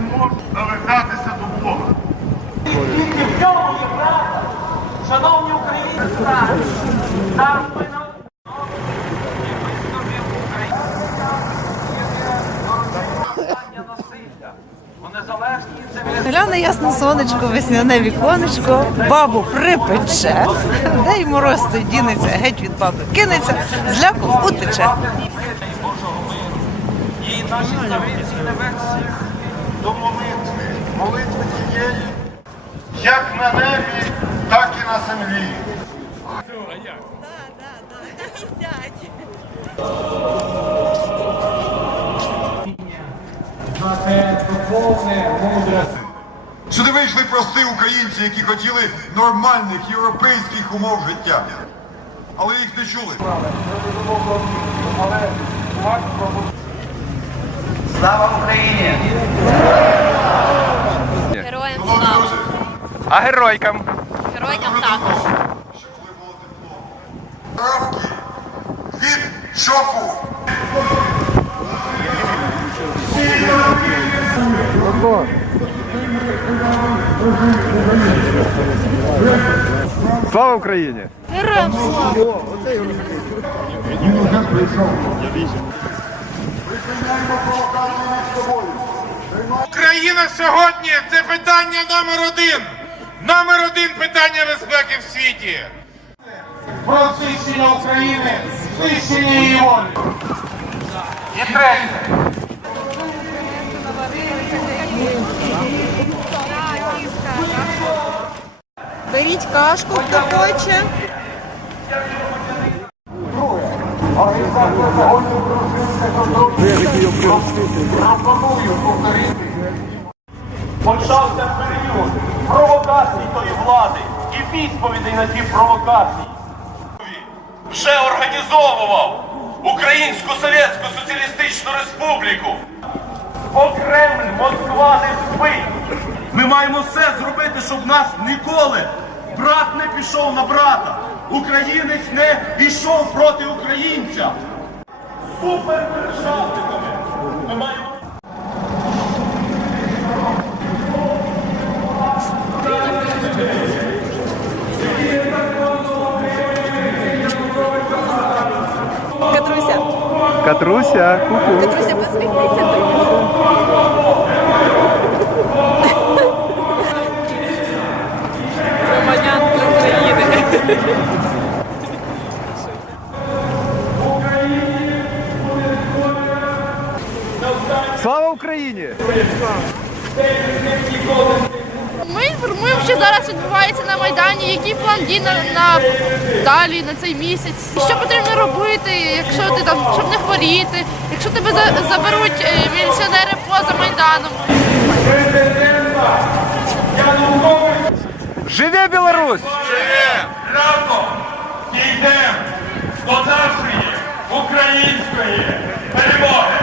не можуть навертатися до Бога. Тільки в цьому є правда. Шановні українці, ми на цивілізації. Гляне ясне сонечко, весняне віконечко, бабу припече, де й мороз той дінеться, геть від баби кинеться, з ляком утече. Божого миру. І наші стариці не До молитви, молитви тієї, як на небі, так і на землі. Сюди вийшли прості українці, які хотіли нормальних європейських умов життя. Але їх не чули. Слава Україні! Героям слава. А геройкам? Героям також. Травки від шоку. Слава Україні! Героям слава. Україна сьогодні це питання номер один. Номер один питання безпеки в світі. Про знищення України, знищення її волі. І третє. Беріть кашку, хто хоче. Пропоную повторити. Почався період провокацій тої влади і відповідей на ті провокації. вже організовував Українську Совєтську Соціалістичну Республіку. Бо Кремль, Москва не спить. Ми маємо все зробити, щоб нас ніколи брат не пішов на брата. Українець не йшов проти українця. Супердержавниками. Ми маємо Катруся, Катруся, ку-ку. Катруся, посміхнися. Громадянка України. Слава Україні! Ми інформуємо, що зараз відбувається Майдані, який план дій на, на далі на цей місяць. Що потрібно робити, якщо ти там, щоб не хворіти, якщо тебе за- заберуть е, міліціонери поза Майданом. Живе Білорусь! Живе разом дійдемо до нашої української перемоги.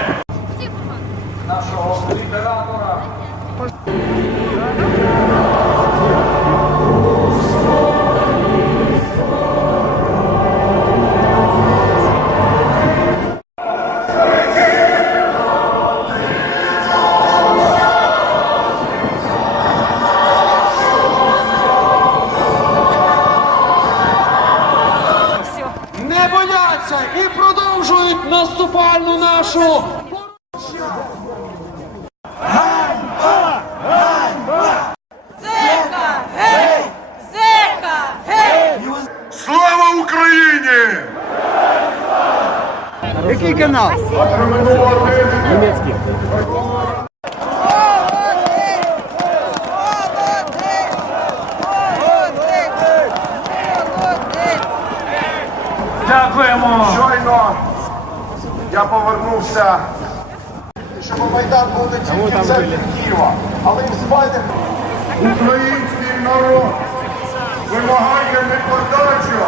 нашого літератора. Наступальну нашу. Слава Україні! Який канал? Німецький. Дякуємо. Щойно я повернувся, щоб Майдан був не тільки в центрі Києва, але й в спальнях. Український народ вимагає не подачу,